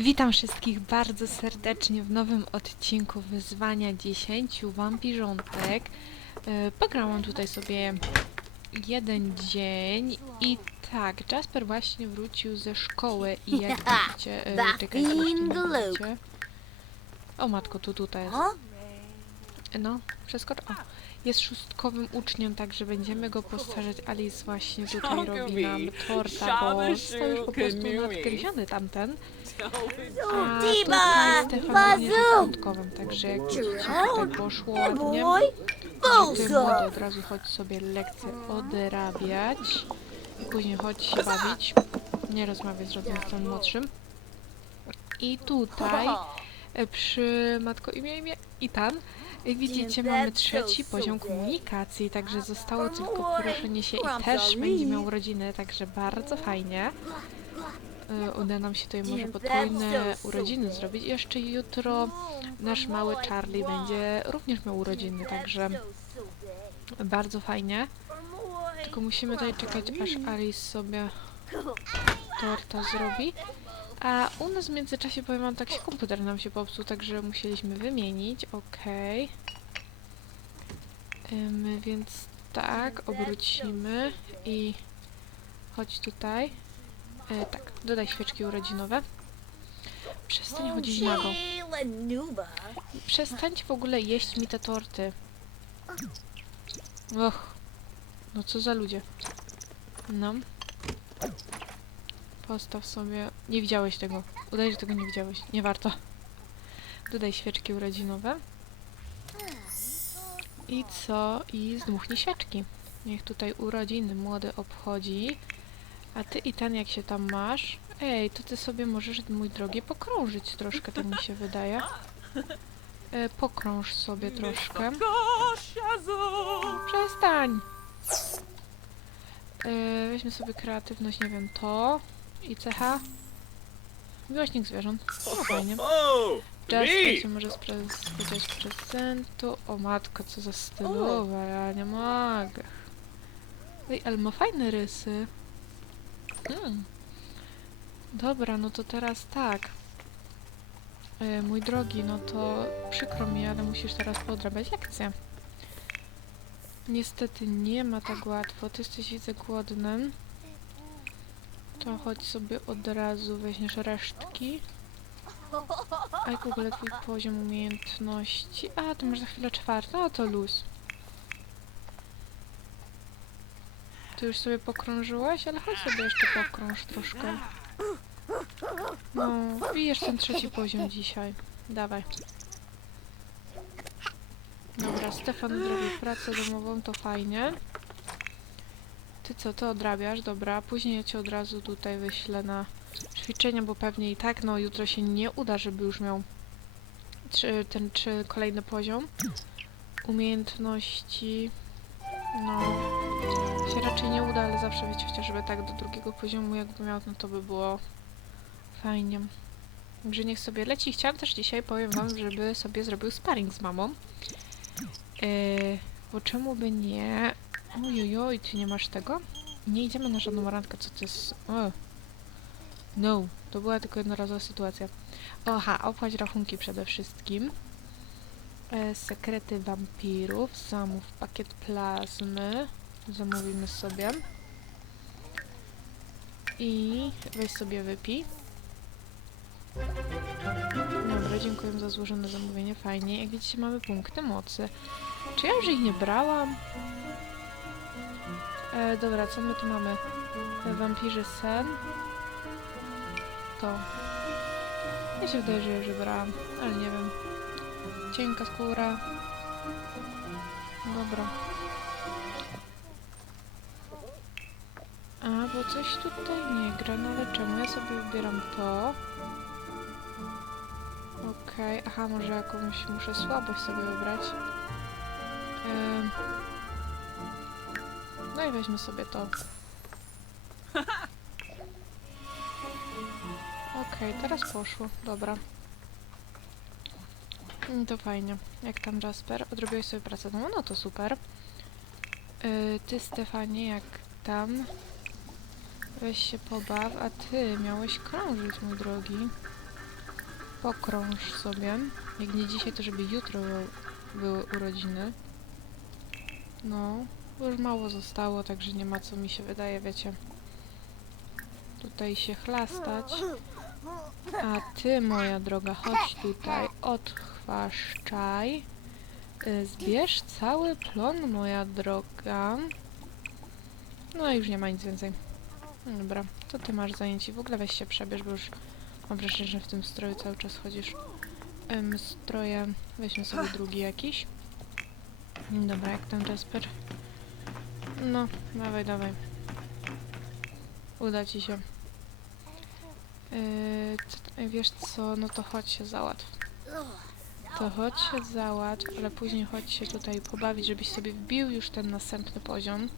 Witam wszystkich bardzo serdecznie w nowym odcinku wyzwania 10 wampirzątek. E, Pograłam tutaj sobie jeden dzień i tak, Jasper właśnie wrócił ze szkoły i jak widzicie, e, widzicie. O matko, tu tutaj jest. No, przeskocz. O, jest szóstkowym uczniem, także będziemy go postarzać. Alice właśnie tutaj robi nam torta, bo został już po prostu nadgryziony tamten. A Diva, tutaj Stefan jest piątkowym, także jak tutaj poszło ładnie. Ty młody od razu chodź sobie lekcje odrabiać. I później chodź się bawić. Nie rozmawiać z żadnym z tym młodszym. I tutaj e, przy matko imię imię Itan. Jak widzicie mamy trzeci poziom komunikacji, także zostało tylko poruszenie się i też będzie miał urodziny, także bardzo fajnie. E, Uda nam się tutaj może potrójne urodziny zrobić. Jeszcze jutro nasz mały Charlie będzie również miał urodziny, także bardzo fajnie. Tylko musimy tutaj czekać, aż Alice sobie torta zrobi. A u nas w międzyczasie, powiem wam, tak się komputer nam się popsuł, także musieliśmy wymienić. Okej. Ym, więc tak, obrócimy i chodź tutaj. E, tak, dodaj świeczki urodzinowe. Przestań chodzić nago. Przestańcie w ogóle jeść mi te torty. Och, no co za ludzie. No. Postaw sobie... Nie widziałeś tego. Udaj, że tego nie widziałeś. Nie warto. Dodaj świeczki urodzinowe. I co? I zdmuchnij świeczki. Niech tutaj urodziny młody obchodzi. A ty i ten jak się tam masz? Ej, to ty sobie możesz, mój drogi, pokrążyć troszkę, tak mi się wydaje. E, pokrąż sobie troszkę. Przestań! E, weźmy sobie kreatywność, nie wiem, to i cecha. Miłośnik zwierząt. No fajnie. Jasper się może spodziewać prezentu. O matko, co za stylowa, ja nie mogę. Ej, ale ma fajne rysy. Mm. Dobra, no to teraz tak. E, mój drogi, no to przykro mi, ale musisz teraz podrabiać lekcję. Niestety nie ma tak łatwo. Ty jesteś, widzę, głodny. To chodź sobie od razu, weźmiesz resztki. A jak w ogóle twój poziom umiejętności? A, to masz za chwilę czwarty, no to luz. Ty już sobie pokrążyłaś, ale chodź sobie jeszcze pokrąż troszkę. No, wbijesz ten trzeci poziom dzisiaj. Dawaj. Dobra, Stefan zrobił pracę domową, to fajnie. Ty co, to odrabiasz? Dobra, później ja cię od razu tutaj wyślę na ćwiczenia, bo pewnie i tak, no jutro się nie uda, żeby już miał trzy, ten czy kolejny poziom. Umiejętności, no, się raczej nie uda, ale zawsze wiecie, chociażby tak do drugiego poziomu jakby miał, no to by było fajnie. Także niech sobie leci. Chciałam też dzisiaj, powiem wam, żeby sobie zrobił sparring z mamą. Yy, bo czemu by nie? Ojojoj, ty nie masz tego? Nie idziemy na żadną randkę, co to jest? O. No, to była tylko jednorazowa sytuacja. Oha, opłać rachunki przede wszystkim. E, sekrety wampirów, zamów pakiet plazmy. Zamówimy sobie. I weź sobie wypij. Dobra, dziękuję za złożone zamówienie, fajnie. Jak widzicie mamy punkty mocy. Czy ja już ich nie brałam? E, dobra, co my tu mamy? E, Wampirzy sen. To. Ja się wydaje, że już je brałam, ale nie wiem. Cienka skóra. Dobra. A, bo coś tutaj nie gra, no ale czemu? Ja sobie wybieram to. Okej, aha, może jakąś muszę słabość sobie wybrać. Ym. I weźmy sobie to. Okej, teraz poszło, dobra. Mm, To fajnie. Jak tam Jasper? Odrobiłeś sobie pracę domową? No to super. Yy, ty Stefanie, jak tam? Weź się pobaw, a ty miałeś krążyć, mój drogi. pokrąż sobie. Jak nie dzisiaj, to żeby jutro były urodziny. No, bo już mało zostało, także nie ma co mi się wydaje, wiecie. Tutaj się chlastać. A ty, moja droga, chodź tutaj, odchwaszczaj. Y, Zbierz cały plon, moja droga. No i już nie ma nic więcej. Dobra, to ty masz zajęcie. W ogóle weź się przebierz, bo już mam wrażenie, że w tym stroju cały czas chodzisz. Ym, stroje, weźmy sobie drugi jakiś. Dobra, jak tam Jasper? No, dawaj, dawaj. Uda ci się. Yy, wiesz co, no to chodź się załatw. To chodź się załatw, ale później chodź się tutaj pobawić, żebyś sobie wbił już ten następny poziom.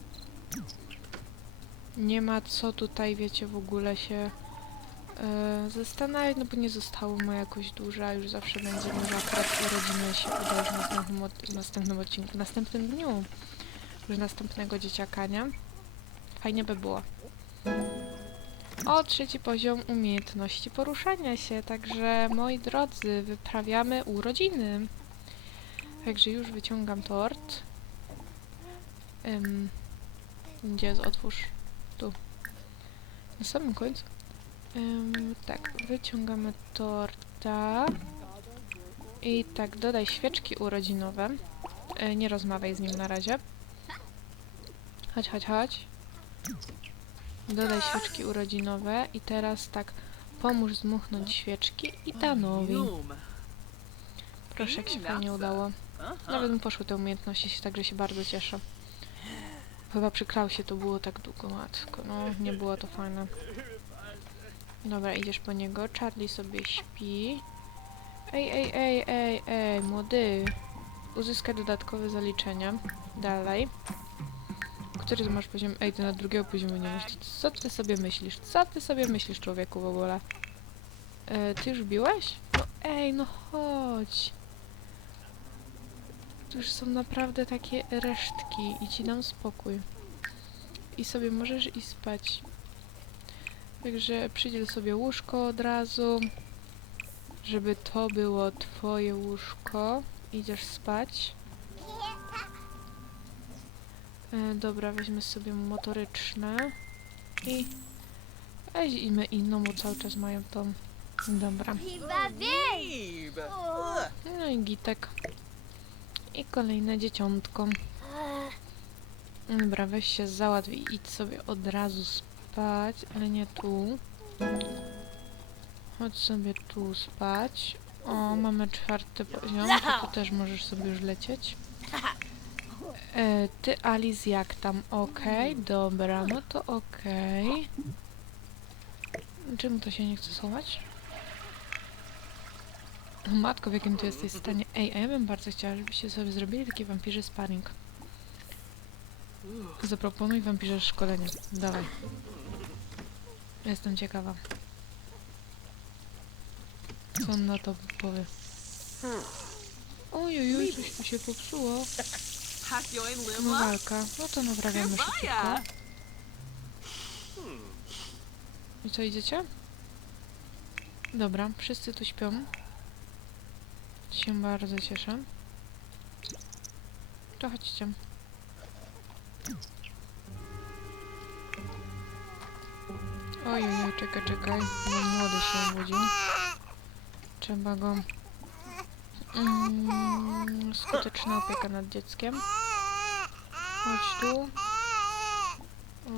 Nie ma co tutaj, wiecie, w ogóle się yy, zastanawiać, no bo nie zostało mu jakoś dużo, a już zawsze będzie może akurat urodziny się uda w następnym, w następnym odcinku, w następnym dniu. Już następnego dzieciaka, nie? Fajnie by było. O, trzeci poziom umiejętności poruszania się, także moi drodzy, wyprawiamy urodziny. Także już wyciągam tort. Ym, gdzie jest? Otwórz. Tu. Na samym końcu. Ym, tak, wyciągamy torta. I tak, dodaj świeczki urodzinowe. Y, nie rozmawiaj z nim na razie. Chodź, chodź, chodź. Dodaj świeczki urodzinowe i teraz tak, pomóż zmuchnąć świeczki i Danowi. Proszę, jak się fajnie udało. Nawet mi poszły te umiejętności, także się bardzo cieszę. Chyba przy Klausie to było tak długo, matko. No, nie było to fajne. Dobra, idziesz po niego. Charlie sobie śpi. Ej, ej, ej, ej, ej, młody. Uzyskaj dodatkowe zaliczenia. Dalej. Który ty masz poziom? Ej, ty na drugiego poziomu nie masz. Co ty sobie myślisz? Co ty sobie myślisz, człowieku, w ogóle? E, ty już biłeś? No ej, no chodź. Tu już są naprawdę takie resztki i ci dam spokój. I sobie możesz i spać. Także przydziel sobie łóżko od razu, żeby to było twoje łóżko. Idziesz spać. E, dobra, weźmy sobie motoryczne i weźmy inną, bo cały czas mają tą. Dobra. No i gitek. I kolejne dzieciątko. Dobra, weź się załatw i idź sobie od razu spać, ale nie tu. Chodź sobie tu spać. O, mamy czwarty poziom, to ty też możesz sobie już lecieć. E, ty, Alice, jak tam? Okej, dobra, no to okej. Czemu to się nie chce schować? O matko, w jakim ty jesteś stanie. Ej, a ja bym bardzo chciała, żebyście sobie zrobili taki wampirzy sparring. Zaproponuj wampirze szkolenie. Dawaj. Jestem ciekawa. Co on na to powie? Ojej, coś tu się popsuło. No walka. No to naprawiamy szybciutko. I co, idziecie? Dobra, wszyscy tu śpią. Się bardzo cieszę. To chodźcie. Oj, oj, oj, czekaj, czekaj. Bo młody się obudził. Trzeba go... Mm, skuteczna opieka nad dzieckiem. Chodź tu.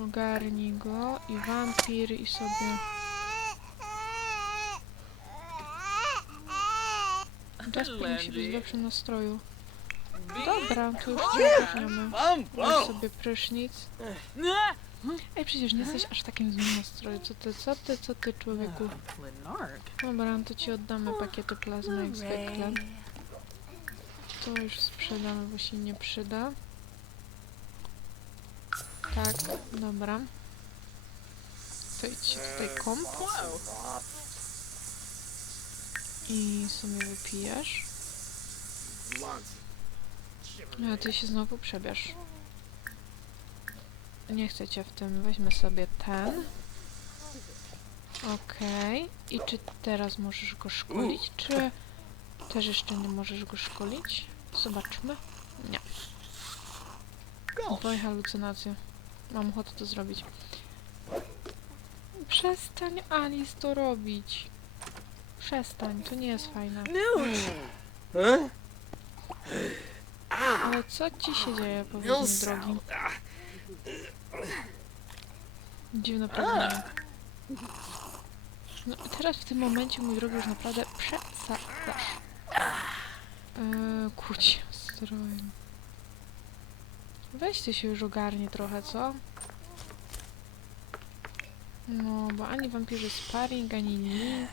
Ogarnij go i wampir i sobie... Jasper musi być w lepszym nastroju. Dobra, to już cię weźmiemy. Weź sobie prysznic. Ej, przecież nie jesteś aż takim złym nastroju. Co ty, co ty, co ty, człowieku? Dobra, to ci oddamy pakiety plazmy jak zwykle. To już sprzedamy, bo się nie przyda. Tak, dobra. To idźcie tutaj kąp i sobie wypijesz. A ty się znowu przebierz. Nie chcę cię w tym. Weźmy sobie ten. Okej. I czy teraz możesz go szkolić, czy też jeszcze nie możesz go szkolić? Zobaczmy. Nie. Twoje halucynacje. Mam ochotę to zrobić. Przestań Alice to robić. Przestań, to nie jest fajne. Huh? Ale co ci się dzieje, powiedz mi drogi? Dziwne problemy. No teraz w tym momencie, mój drogi, już naprawdę przesadzasz. Eee, kuć strojem. Weźcie się już ogarnie trochę, co? No, bo ani wampirzy sparring, ani nic.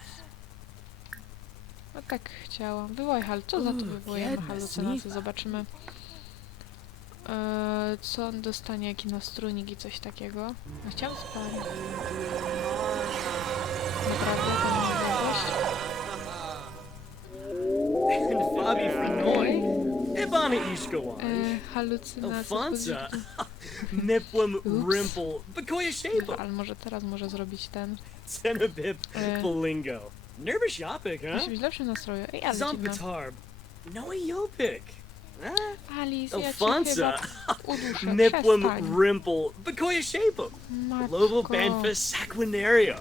No tak chciałam. Wywołaj hal. Co za to Ooh, wywołujemy halucynacje? Zobaczymy. Eee, co on dostanie, jaki nastrojnik i coś takiego. No, chciałam sparring. Naprawdę, Eee, halucynacje z Oops. Rimple. Bakoya Shape. ale może teraz może zrobić ten. Cenabib Eee, Bolingo. Nervous Yopik, musi huh? być w lepszym nastroju. Ej, ale dziwne. Zampitarb. Noe Yopik. Huh? Alice. Nipwim Przestań. Rimple. Bakoya Shape. Global. Banfus Saquinario.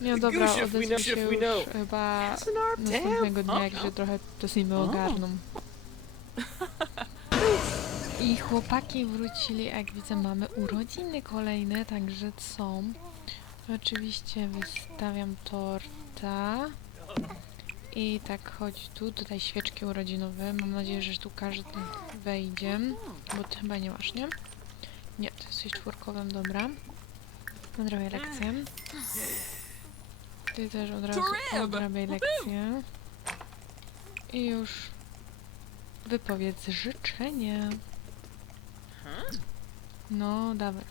Nie, dobra, know, się już chyba następnego dnia, jak się trochę te simy O. ogarną. I chłopaki wrócili, jak widzę mamy urodziny kolejne, także co? Oczywiście wystawiam torta. I tak chodź tu, tutaj świeczki urodzinowe. Mam nadzieję, że tu każdy wejdzie, bo ty chyba nie masz, nie? Nie, ty jesteś czwórkowym, dobra. Odrabiaj lekcję. Ty też od razu odrabiaj lekcję. I już wypowiedz życzenie. No, dawaj.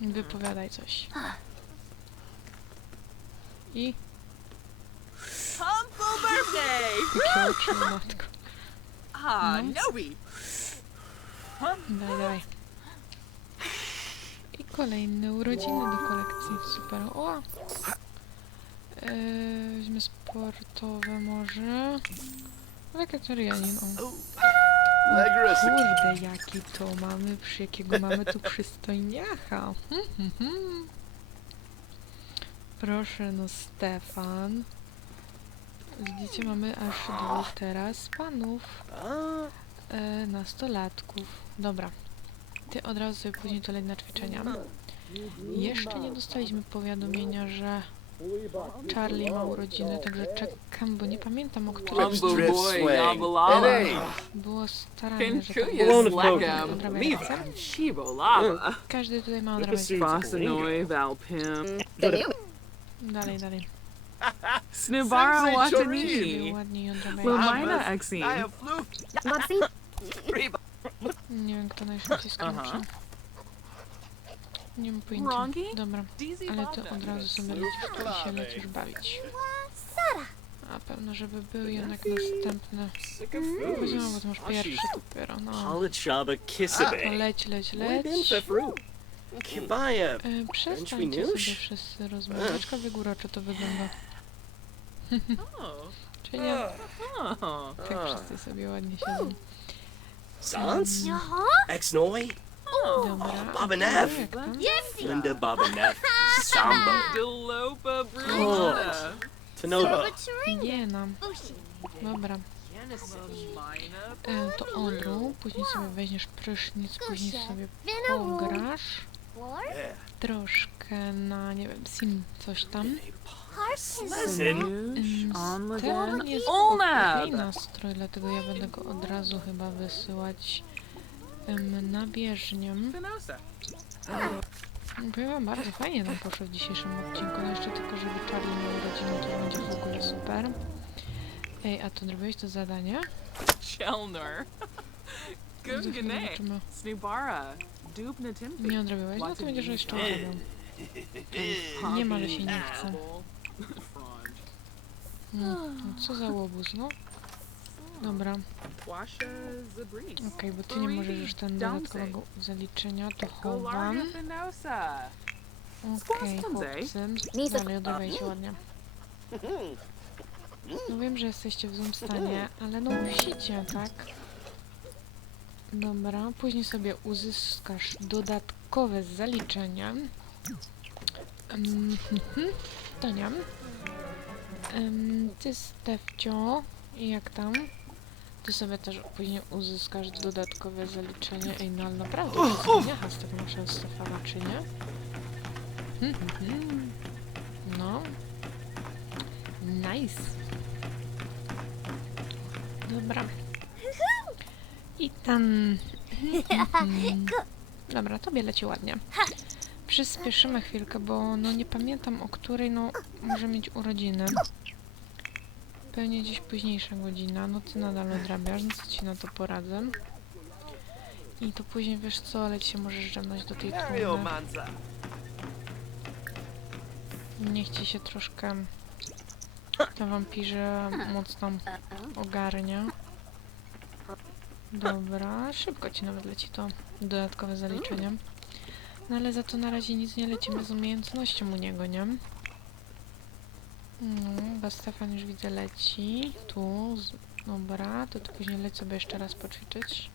Wypowiadaj coś. I Humble birthday! jakie oczy, matko. Ah, No. Daj, daj. I kolejne urodziny do kolekcji. Super. O! Yy, weźmy sportowe może. Wegetarianin. O. Kurde, jaki to mamy, przy jakiego mamy tu przystojniacha. Hmm, hmm, hmm. Proszę, no Stefan. Widzicie, mamy aż dwóch teraz panów e, nastolatków. Dobra. Ty od razu sobie później to leć na ćwiczenia. Jeszcze nie dostaliśmy powiadomienia, że Charlie ma urodziny, także czekam, bo nie pamiętam o Humble drip boy. Yabalala. Było starane, że tak Pinkuya Blown Slackham. Odrabiaj Miva. lekcję. Shibo Lava. Każdy tutaj ma odrabiać. Fossanoy Valpim. Dalej, dalej. Snubara Sensei Sobie Watani. ładniej odrabiaj. Lamina I Exine. fluke. Nie wiem, kto najszybciej skończy. Nie mam pojęcia. Dobra, ale ty od razu sobie lecisz i się lecisz bawić. A pewno, żeby był jednak następny Sick of food. poziom, bo ty masz pierwszy dopiero, no. Halachaba To Kissibe. leć, leć, Leć. Kibaya. E, przestańcie sobie wszyscy rozmawiać. Ciekawie góraczo to wygląda. Oh. Czy nie? Oh. Tak wszyscy sobie ładnie siedzą. Sans? Ex-Noi? Dobra. Bob and a F. jak tam? Linda Bobineff. Sambo. Delopa Bruna. Tanoba. Higiena. Dobra. Lamina. E, to odrób, później sobie weźmiesz prysznic, później sobie pograsz. Troszkę na, nie wiem, sim coś tam. Listen. Ym, On Stefan again. jest okej nastrój, dlatego ja będę go od razu chyba wysyłać ym, na bieżnię. Powiem wam, bardzo fajnie nam poszło w dzisiejszym odcinku. No jeszcze tylko, żeby Charlie miał urodziny, to będzie w ogóle super. Ej, a to zrobiłeś to zadanie? Chelner. Dubna Timpi. Nie odrobiłeś? No to będziesz jeszcze odrobił. Nie ma, że się nie chce. Hmm, no co za łobuz, no. Dobra, okej, bo ty nie możesz już ten dodatkowego zaliczenia, to chowam. Okej, chłopcy. Miejsce- Dalej odrywaj się ładnie. No wiem, że jesteście w złym stanie, ale no musicie, tak? Dobra, później sobie uzyskasz dodatkowe zaliczenie. Um, to nie. Um, ty, Stefcio, jak tam? Ty sobie też później uzyskasz dodatkowe zaliczenie. Ej, no ale naprawdę, nie Stefan muszę Stefana, czy nie? Hmm, hmm. No. Nice. Dobra. I tam. Mhm. Dobra, tobie leci ładnie. Przyspieszymy chwilkę, bo no nie pamiętam o której no może mieć urodziny. Pewnie gdzieś późniejsza godzina. No ty nadal odrabiasz, no co ci na to poradzę. I to później wiesz co, leć się możesz żemnąć do tej trumny. Niech ci się troszkę ta wampirze mocno ogarnia. Dobra, szybko ci nawet leci to dodatkowe zaliczenie. No ale za to na razie nic nie lecimy z umiejętnością u niego, nie? No, bo Stefan już widzę leci. Tu, z... dobra, to ty później leć sobie jeszcze raz poćwiczyć.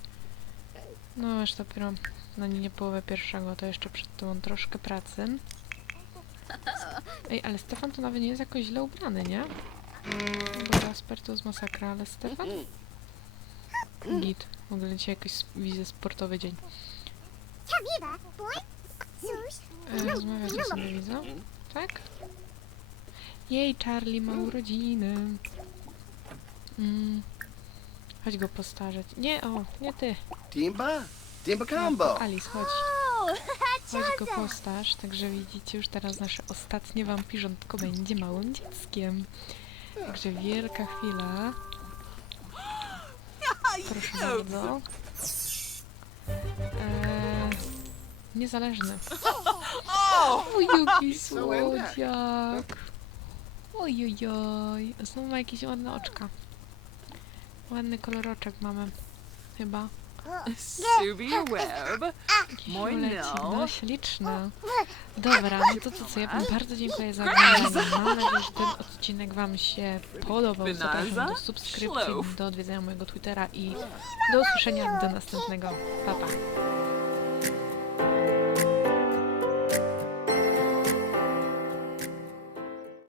No, aż dopiero na nie połowę pierwszego, to jeszcze przed tobą troszkę pracy. Ej, ale Stefan to nawet nie jest jakoś źle ubrany, nie? Bo Jasper to jest masakra, ale Stefan? Git. W ogóle dzisiaj jakiś s- widzę sportowy dzień. E, rozmawiacie sobie, widzę? Tak? Jej, Charlie ma urodziny. Mm. Chodź go postarzeć. Nie, o, nie ty. Timba? Timba No, combo. Alice, chodź. Chodź go postarz, także widzicie już teraz nasze ostatnie wampirzątko będzie małym dzieckiem. Także wielka chwila. Proszę bardzo. Eee, niezależny. Oj, jaki słodziak. Ojojoj. Znowu ma jakieś ładne oczka. Ładny koloroczek mamy. Chyba. Subi Web. Mój no. No, śliczne. Dobra, no to co, co, ja wam bardzo dziękuję za oglądanie. Mam nadzieję, że ten odcinek wam się podobał. Zapraszam do subskrypcji, do odwiedzenia mojego Twittera i do usłyszenia do następnego. Pa, pa.